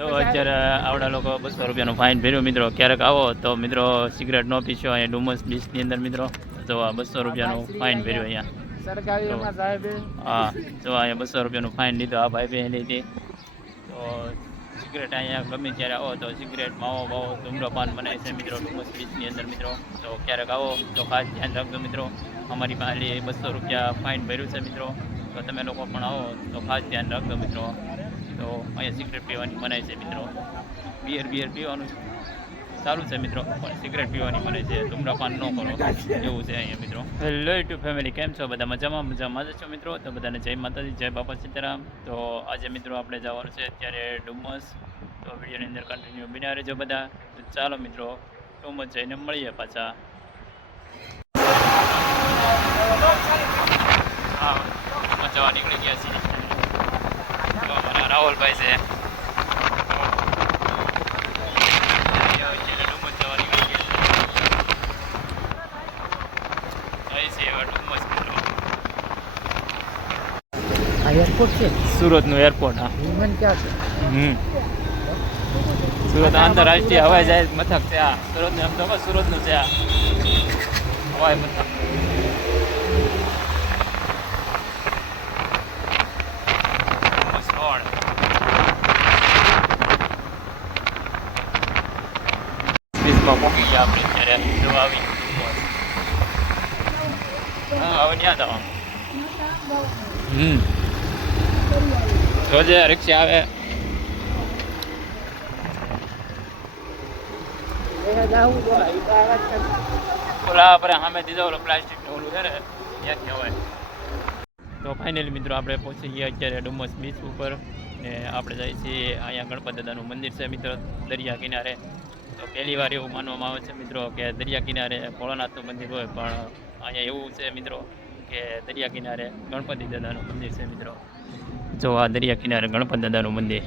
તો અત્યારે આવડા લોકો બસો રૂપિયાનું ફાઇન ભર્યું. મિત્રો ક્યારેક આવો તો મિત્રો સિગરેટ ન પીશો. અહીંયા ડુમસ બીચની અંદર મિત્રો તો આ બસો રૂપિયાનું ફાઇન ભર્યું અહીંયા. હા તો અહીંયા બસો રૂપિયાનું ફાઇન લીધો. આ ભાઈ બહેન લીધી તો સિગરેટ અહીંયા ગમે ત્યારે આવો તો સિગરેટ માવો બાવો ધૂમ્રપાન બનાવે છે મિત્રો ડુમસ બીચની અંદર મિત્રો. તો ક્યારેક આવો તો ખાસ ધ્યાન રાખજો મિત્રો. અમારી પાસે બસો રૂપિયા ફાઇન ભર્યું છે મિત્રો. તો તમે લોકો પણ આવો તો ખાસ ધ્યાન રાખજો મિત્રો. તો અહીંયા સિગરેટ પીવાની મનાય છે મિત્રો. બિયર બિયર પીવાનું સારું છે મિત્રો, પણ સિગરેટ પીવાની મને છે. ધૂમ્રપાન ન કરો. એવું છે અહીંયા મિત્રો. હેલો યુટ્યુબ ફેમિલી કેમ છો? બધા મજામાં? મજામાં જ છો મિત્રો? તો બધાને જય માતાજી, જય બાપા સીતારામ. તો આજે મિત્રો આપણે જવાનું છે અત્યારે ડુમસ. તો વિડીયોની અંદર કન્ટિન્યુ બિના રહેજો બધા. તો ચાલો મિત્રો, ડુમસ જઈને મળીએ પાછા. હા ડુમસ નીકળી ગયા છીએ તો અમારા રાહુલભાઈ છે અત્યારે ડુમસ જવા નીકળી ગયા છીએ અહીં છે એવા ડુમસ મિત્રો આ એરપોર્ટ છે સુરતનું એરપોર્ટ હા વિમાન ક્યાં છે હમ સુરત આંતરરાષ્ટ્રીય હવાઈ જહાજ મથક છે આ સુરતનું એમ તો સુરતનું છે આ હવાઈ મથક ડુમસ રોડ સ્પીચમાં પહોંચી ગયા આપણે અત્યારે. જોવા આવી હા હવે ક્યાં જવાનું? હમ. રોજે રિક્ષા આવે. ઓલા આપણે સામે દીધો ઓલો પ્લાસ્ટિક ઓલું છે ને ત્યાંથી હોય તો ફાઇનલી મિત્રો આપણે પહોંચી ગયા અત્યારે ડુમસ બીચ ઉપર ને આપણે જઈએ છીએ અહીંયા ગણપત દાદાનું મંદિર છે મિત્રો દરિયા કિનારે. તો પહેલી વાર એવું માનવામાં આવે છે મિત્રો કે દરિયા કિનારે ભોળાનાથનું મંદિર હોય, પણ અહીંયા એવું છે મિત્રો કે દરિયા કિનારે ગણપતિ દાદાનું મંદિર છે મિત્રો. જો આ દરિયા કિનારે ગણપત દાદાનું મંદિર.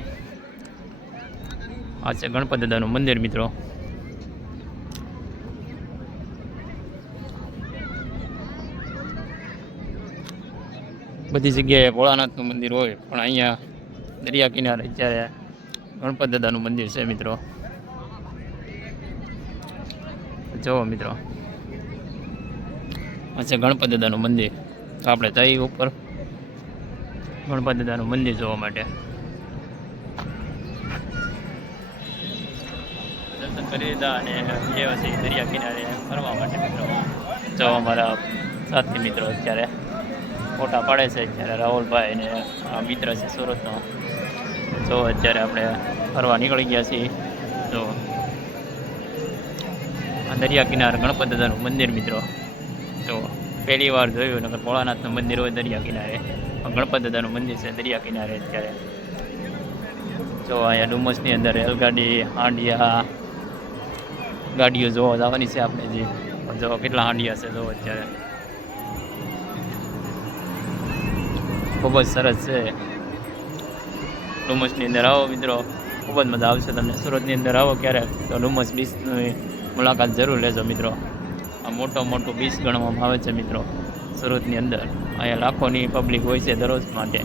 આ છે ગણપત દાદાનું મંદિર મિત્રો. બધી જગ્યાએ ભોળાનાથનું મંદિર હોય, પણ અહીંયા દરિયા કિનારે અત્યારે ગણપત દાદાનું મંદિર છે મિત્રો. જુઓ મિત્રો. આ છે ગણપત દાદાનું મંદિર. તો આપણે જઈએ ઉપર. ગણપત દાદાનું મંદિર જોવા માટે. દર્શન કરી લીધા અને ગયા પછી દરિયા કિનારે ફરવા માટે મિત્રો. જો અમારા સાથી મિત્રો અત્યારે ફોટા પાડે છે અત્યારે રાહુલભાઈ ને આ મિત્ર છે સુરતનો. જો અત્યારે આપણે ફરવા નીકળી ગયા છીએ. તો દરિયા કિનારે ગણપત દાદાનું મંદિર મિત્રો. તો પહેલી વાર જોયું નકર ભોળાનાથનું મંદિર હોય દરિયા કિનારે. ગણપત દાદાનું મંદિર છે દરિયા કિનારે અત્યારે. જો, અહીંયા ડુમસની અંદર રેલગાડી, હાંડિયા, ગાડીઓ જોવા જવાની છે આપણે જે. જો, કેટલા હાંડિયા છે જો અત્યારે. ખૂબ જ સરસ છે. ડુમસની અંદર આવો મિત્રો. ખૂબ જ મજા આવશે તમને. સુરતની અંદર આવો ક્યારેક. તો ડુમસ બીચની મુલાકાત જરૂર લેજો મિત્રો. આ મોટો મોટું બીચ ગણવામાં આવે છે મિત્રો. સુરતની અંદર. અહીંયા લાખોની પબ્લિક હોય છે દરરોજ માટે.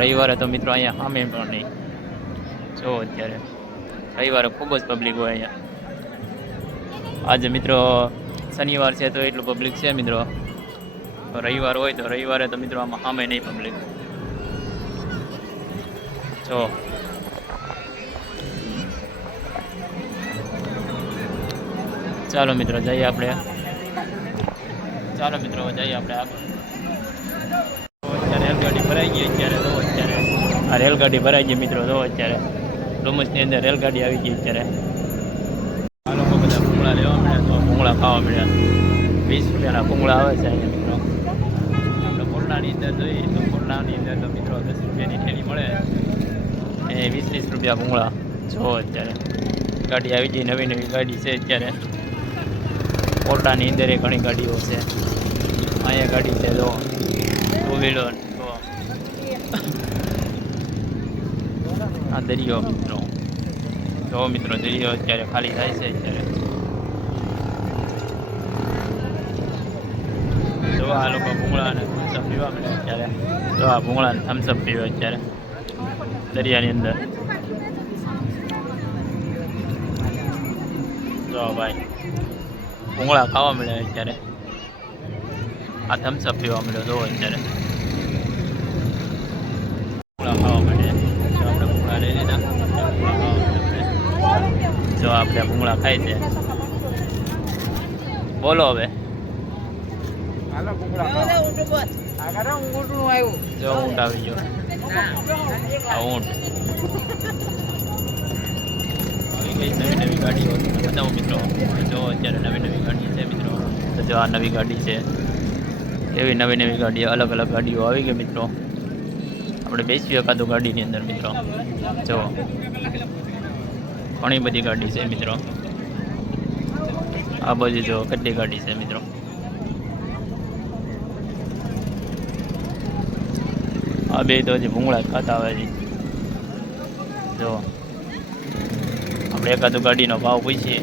રવિવારે તો મિત્રો અહીંયા સામે પણ નહીં. જો અત્યારે. રવિવારે ખૂબ જ પબ્લિક હોય અહીંયા. આજે મિત્રો શનિવાર છે તો એટલું પબ્લિક છે મિત્રો. રવિવાર હોય તો રવિવારે તો મિત્રો આમાં સામે નહીં પબ્લિક જો. ચાલો મિત્રો, જઈએ આપણે. ચાલો મિત્રો, જઈએ આપણે અત્યારે રેલગાડી ભરાઈ ગઈ અત્યારે, તો અત્યારે. આ રેલગાડી ભરાઈ ગઈ મિત્રો, તો અત્યારે. ડુમસની અંદર રેલગાડી આવી ગઈ અત્યારે. આ લોકો બધા ભૂંગળા લેવા મળ્યા, તો ભૂંગળા ખાવા મળ્યા. વીસ રૂપિયાના ભૂંગળા આવે છે અહીંયા મિત્રો. આપણે કોરલાની અંદર જોઈએ, તો કોરલાની અંદર તો મિત્રો દસ રૂપિયાની થેલી મળે. એ વીસ વીસ રૂપિયા ભૂંગળા. જો અત્યારે. ગાડી આવી ગઈ, નવી નવી ગાડી છે અત્યારે. કોરડાની અંદર ઘણી ગાડીઓ છે. અહીંયા ગાડી છે, જો. ટુ વ્હીલર તો આ દરિયો, મિત્રો. જો, મિત્રો, દરિયો અત્યારે ખાલી થાય છે અત્યારે. જો, આ લોકો ભૂંગળાને થમ્સઅપ પીવા મળે અત્યારે. જો, આ ભૂંગળાને થમ્સઅપ પીવે અત્યારે. દરિયાની અંદર. જો, ભાઈ. ભૂંગળા ખાવા મળ્યા અત્યારે આ થમ્સઅપ પીવા મળ્યો જો અત્યારે ભૂંગળા ખાવા મળ્યા જો આપણે ભૂંગળા લઈ લીધા ભૂંગળા ખાવા મળ્યા આપણે. જો આપણે ભૂંગળા ખાય છે બોલો હવે હાલો કુકડા ખાઓ. આ કરે ઊંઘુંટનું આવ્યું. જો ઊંટ આવી ગયો આ ઊંટ આવી ગઈ નવી નવી ગાડીઓ તમને બતાવું મિત્રો જો અત્યારે નવી નવી ગાડી છે મિત્રો તો જો આ નવી ગાડી છે. એવી નવી નવી ગાડીઓ, અલગ અલગ ગાડીઓ આવી ગઈ મિત્રો. આપણે બેસીએ એકાદું ગાડીની અંદર મિત્રો. જો. ઘણી બધી ગાડી છે મિત્રો. આ બાજુ જો કેટલી ગાડી છે મિત્રો. આ બે તો હજી ભૂંગળા ખાતા આવે છે. જો. આપણે એકાદું ગાડીનો ભાવ પૂછીએ.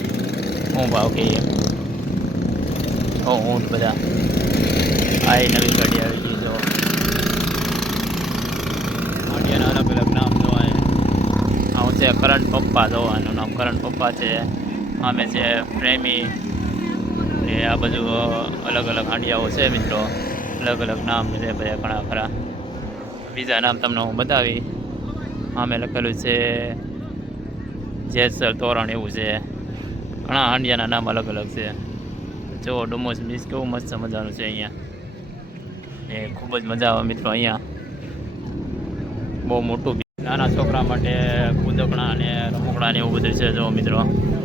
શું ભાવ કહીએ? ઓ ઊંટ બધા. આ નવી ગાડી આવી ગઈ જો. ગાડીના અલગ અલગ નામ જોવાય. આવું છે કરણ પપ્પા જો આનું નામ કરણ પપ્પા છે. આમે છે પ્રેમી. એ આ બધું અલગ અલગ હાંડિયાઓ છે મિત્રો. અલગ અલગ નામ છે બધા ઘણા ખરા. બીજા નામ તમને હું બતાવી. આમે લખેલું છે જેસર તોરણ એવું છે. ઘણા હાંડિયાના નામ અલગ અલગ છે. જો, ડોમોસ બીચ કેવું મસ્ત મજાનું છે અહીંયા. એ ખૂબ જ મજા આવે મિત્રો અહીંયા. બહુ મોટું. નાના છોકરા માટે કૂદકણા અને રમકડા ને એવું બધું છે, જો મિત્રો.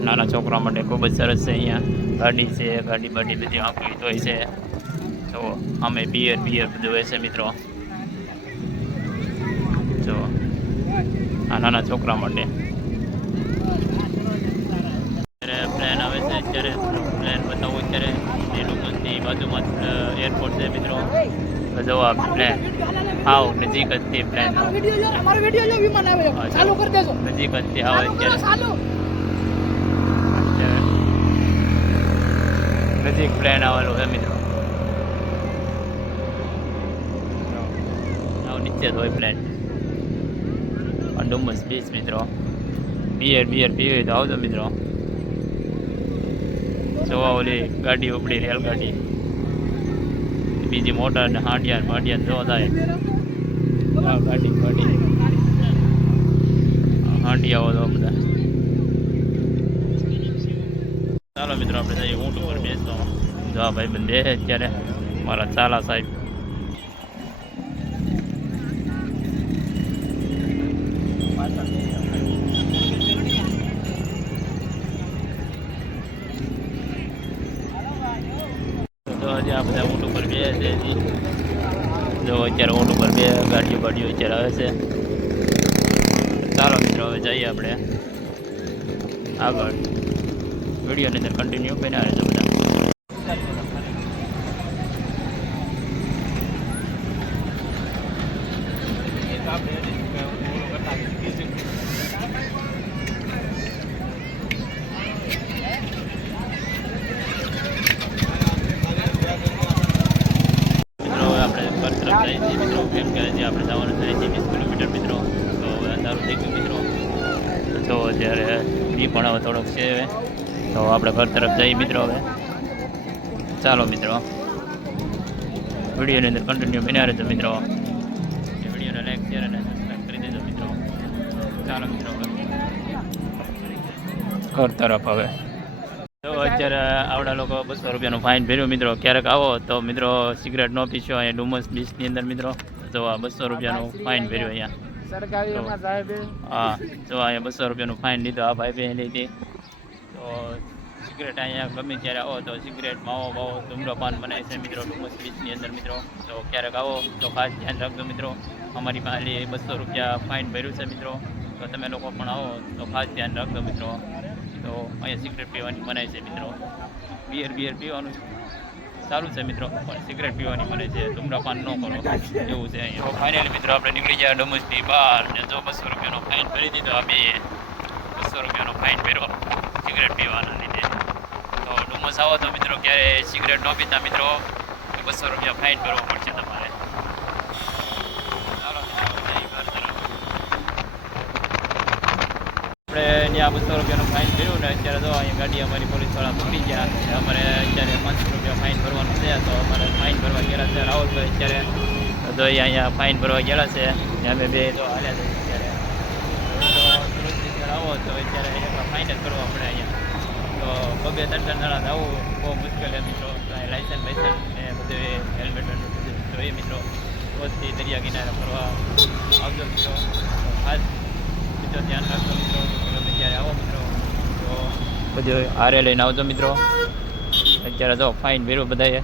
નાના છોકરા માટે ખૂબ જ સરસ છે અહીંયા. ગાડી છે, ગાડી બાડી બધી આંકડી હોય છે. જો, અમે બિયર બિયર બધું હોય છે મિત્રો. જો, આ નાના છોકરા માટે અત્યારે પ્લેન આવે છે અત્યારે પ્લેન બતાવું અત્યારે એ ડુમસની બાજુમાં એરપોર્ટ છે મિત્રો તો જો આ પ્લેન આવ નજીક જ તે પ્લેન વીડિયો જો અમારો વીડિયો જો વિમાન આવે ચાલુ કરી દેજો. નજીક જ તે આવે અત્યારે. ચાલુ. નજીક પ્લેન આવેલું છે મિત્રો. આવ નીચે જ હોય પ્લેન ડુમસ બીચ મિત્રો. બિયર બિયર પીવી તો આવજો મિત્રો. જોવા ઓલી ગાડી ઉપડી રેલગાડી. બીજી મોટર ને હાંડિયા ને ભાંડિયા જોવા થાય ગાડી ગાડી. હાંડિયાઓ તો બધા. ચાલો મિત્રો, આપણે ઊંટ ઉપર બેસતો જો આ ભાઈ બંધ અત્યારે. મારા ચાલા સાહેબ. તો હજી આ ઊંટ ઉપર બે છે. જો અત્યારે ઊંટ ઉપર બે ગાડીઓ ગાડીઓ અત્યારે આવે છે. ચાલો મિત્રો, હવે જઈએ આપણે. આગળ. વિડીયોની અંદર કન્ટિન્યુ બનાવે છે બધા મિત્રો હવે આપણે ઘર તરફ જઈએ છીએ મિત્રો કેમ કે હજી આપણે જવાનું થાય છે વીસ કિલોમીટર મિત્રો તો હવે અંધારું થઈ ગયું મિત્રો તો અત્યારે એ પણ હવે થોડોક છે હવે તો આપણે ઘર તરફ જઈએ મિત્રો હવે. ચાલો મિત્રો. વિડીયોની અંદર કન્ટિન્યુ બન્યા રહેજો મિત્રો. વિડીયોને લાઈક શેર અને સબસ્ક્રાઈબ કરી દેજો મિત્રો. ચાલો મિત્રો ઘર તરફ હવે. તો અત્યારે આવડા લોકો બસો રૂપિયાનું ફાઇન ભર્યું મિત્રો. ક્યારેક આવો તો મિત્રો સિગરેટ ન પીશો અહીંયા ડુમસ બીચની અંદર મિત્રો. તો આ બસો રૂપિયાનું ફાઇન ભર્યું અહીંયા. હા જો અહીંયા બસો રૂપિયાનું ફાઇન લીધો. આ ભાઈ બહેન લીધી. તો સિગરેટ અહીંયા ગમે ત્યારે આવો, તો સિગરેટ માવો બાવો ધૂમ્રપાન મનાય છે મિત્રો ડુમસ બીચની અંદર મિત્રો. તો ક્યારેક આવો, તો ખાસ ધ્યાન રાખજો મિત્રો. અમારી પાસે બસો રૂપિયા ફાઇન ભર્યું છે મિત્રો. તો તમે લોકો પણ આવો, તો ખાસ ધ્યાન રાખજો મિત્રો. તો અહીંયા સિગરેટ પીવાની મનાય છે મિત્રો. બિયર બિયર પીવાનું સારું છે મિત્રો, પણ સિગરેટ પીવાની મને છે. ધૂમ્રપાન ન કરો, એવું છે અહીંયા. ફાઇનલી મિત્રો આપણે નીકળી ગયા ડુમસથી બહાર, ને જો બસો રૂપિયાનો ફાઇન ભરી દીધો, આ બે બસો રૂપિયાનો ફાઇન ભર્યો. સિગરેટ પીવાના લીધે. તો ડુમસ આવો તો મિત્રો ક્યારે સિગરેટ ન પીતા મિત્રો. બસો રૂપિયા ફાઇન ભરવો પડશે તમારે. આપણે ત્યાં બસો રૂપિયાનું ફાઇન ભર્યું ને અત્યારે તો અહીંયા ગાડી અમારી પોલીસવાળા પકડી ગયા. અમારે અત્યારે પાંચસો રૂપિયા ફાઇન ભરવાનું છે. તો અમારે ફાઇન ભરવા ગયેલા છે રાહુલભાઈ અત્યારે. તો અહીંયા ફાઇન ભરવા ગયેલા છે. અમે બે તો હાલ્યા છે અત્યારે તો સુરતથી ઘર આવો તો અત્યારે એકલા કરવા પડે અહીંયા. તો બબે ત્રણ ત્રણ જણા જવું બહુ મુશ્કેલ છે મિત્રો. લાઇસન્સ બાઇસન્સ ને બધું હેલ્મેટ જોઈએ મિત્રો રોજથી દરિયા કિનારે ફરવા આવજો મિત્રો. ખાસ મિત્રો ધ્યાન રાખજો મિત્રો. તમે જ્યારે આવો મિત્રો, તો બધું હારે લઈને આવજો મિત્રો. અત્યારે તો ફાઇન ભર્યું બધાએ.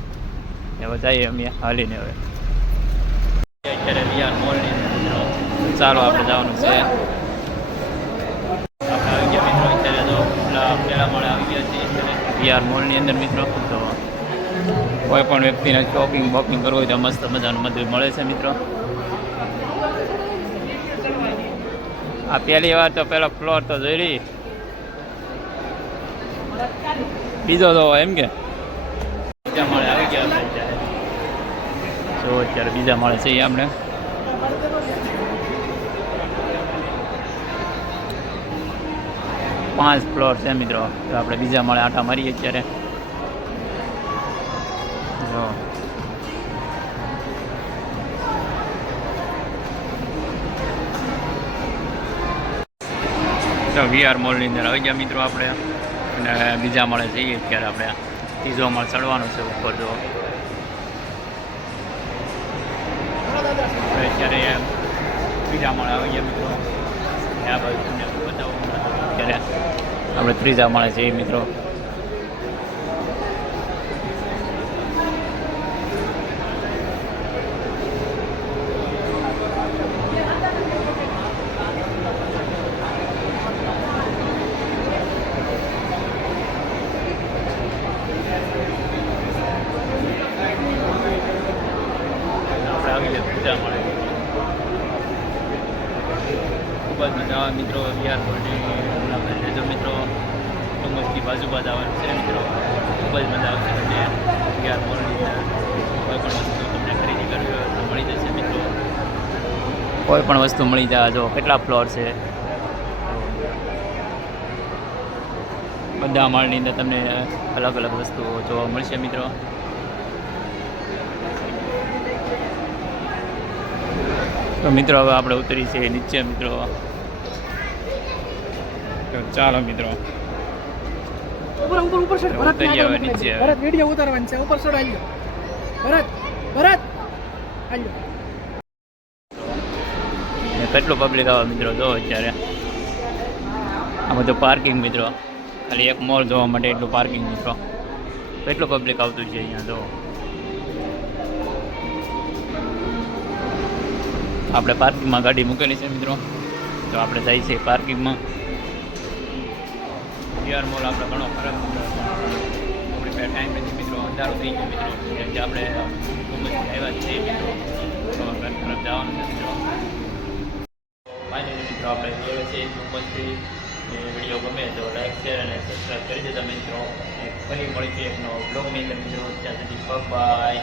હવે બધાએ અમે હાલીને હવે. અત્યારે વિહાર મોલની મિત્રો ચાલો આપણે જવાનું છે. વિહાર મોલની અંદર મિત્રો. તો કોઈ પણ વ્યક્તિને શોપિંગ બોપિંગ કરવું હોય તો મસ્ત મજાનું બધું મળે છે મિત્રો. આ પહેલી વાર તો પેલો ફ્લોર તો જોઈ રહી બીજો તો એમ કે. બીજા માળે આવી ગયા જો અત્યારે બીજા માળે છે આપણે. પાંચ ફ્લોર છે મિત્રો. તો આપણે બીજા માળે આટા મારીએ અત્યારે. તો વીઆર મોલની અંદર આવી ગયા મિત્રો આપણે. અને બીજા માળે જઈએ અત્યારે આપણે. ત્રીજો માળ ચડવાનો છે ઉપર, જો. અત્યારે બીજા માળે આવી ગયા મિત્રો. આ બાજુ તમને બતાવો. અત્યારે આપણે ત્રીજા માળે એ મિત્રો આપણે આવી ગયા પૂજા મળે ખૂબ જ મજા આવે મિત્રો બિહાર મોલની મુલાકાત લેજો મિત્રો ડુંગરથી બાજુ બાજુ આવવાનું છે મિત્રો ખૂબ જ મજા આવશે તમને બિહાર મોલની અંદર કોઈ પણ વસ્તુ તમને ખરીદી કરવી હોય તો મળી જશે મિત્રો કોઈ પણ વસ્તુ મળી જાય જો કેટલા ફ્લોર છે. બધા માળની અંદર તમને અલગ અલગ વસ્તુઓ જોવા મળશે મિત્રો. તો મિત્રો હવે આપણે ઉતરી છીએ નીચે મિત્રો. તો ચાલો મિત્રો. ઉપર ઉપર ઉપર સર ભરત હવે નીચે. ભરત વિડિયો ઉતારવાનું છે. ઉપર સર આલ્યો ભરત ભરત. આવી કેટલું પબ્લિક આવે મિત્રો જો અત્યારે. આ બધું પાર્કિંગ મિત્રો. ખાલી એક મોલ જોવા માટે એટલું પાર્કિંગ મિત્રો. કેટલું પબ્લિક આવતું છે અહીંયા જો આપણે પાર્કિંગમાં ગાડી મૂકેલી છે મિત્રો. તો આપણે જઈએ છીએ પાર્કિંગમાં યાર મોલ આપણે ઘણો ખરાબ આપણે ટાઈમ નથી મિત્રો અંધારો થઈ ગયો મિત્રો. કેમ કે આપણે ખૂબ જ આવ્યા છીએ મિત્રો. તરફ જવાનું છે મિત્રો. મિત્રો, આપણે છીએ ડુમસથી એ વીડિયો ગમે તો લાઈક શેર અને સબસ્ક્રાઈબ કરી દેતા મિત્રો. એક ફરી મળી છે બ્લોગ બ્લોગની અંદર મિત્રો. ત્યાં સુધી બાય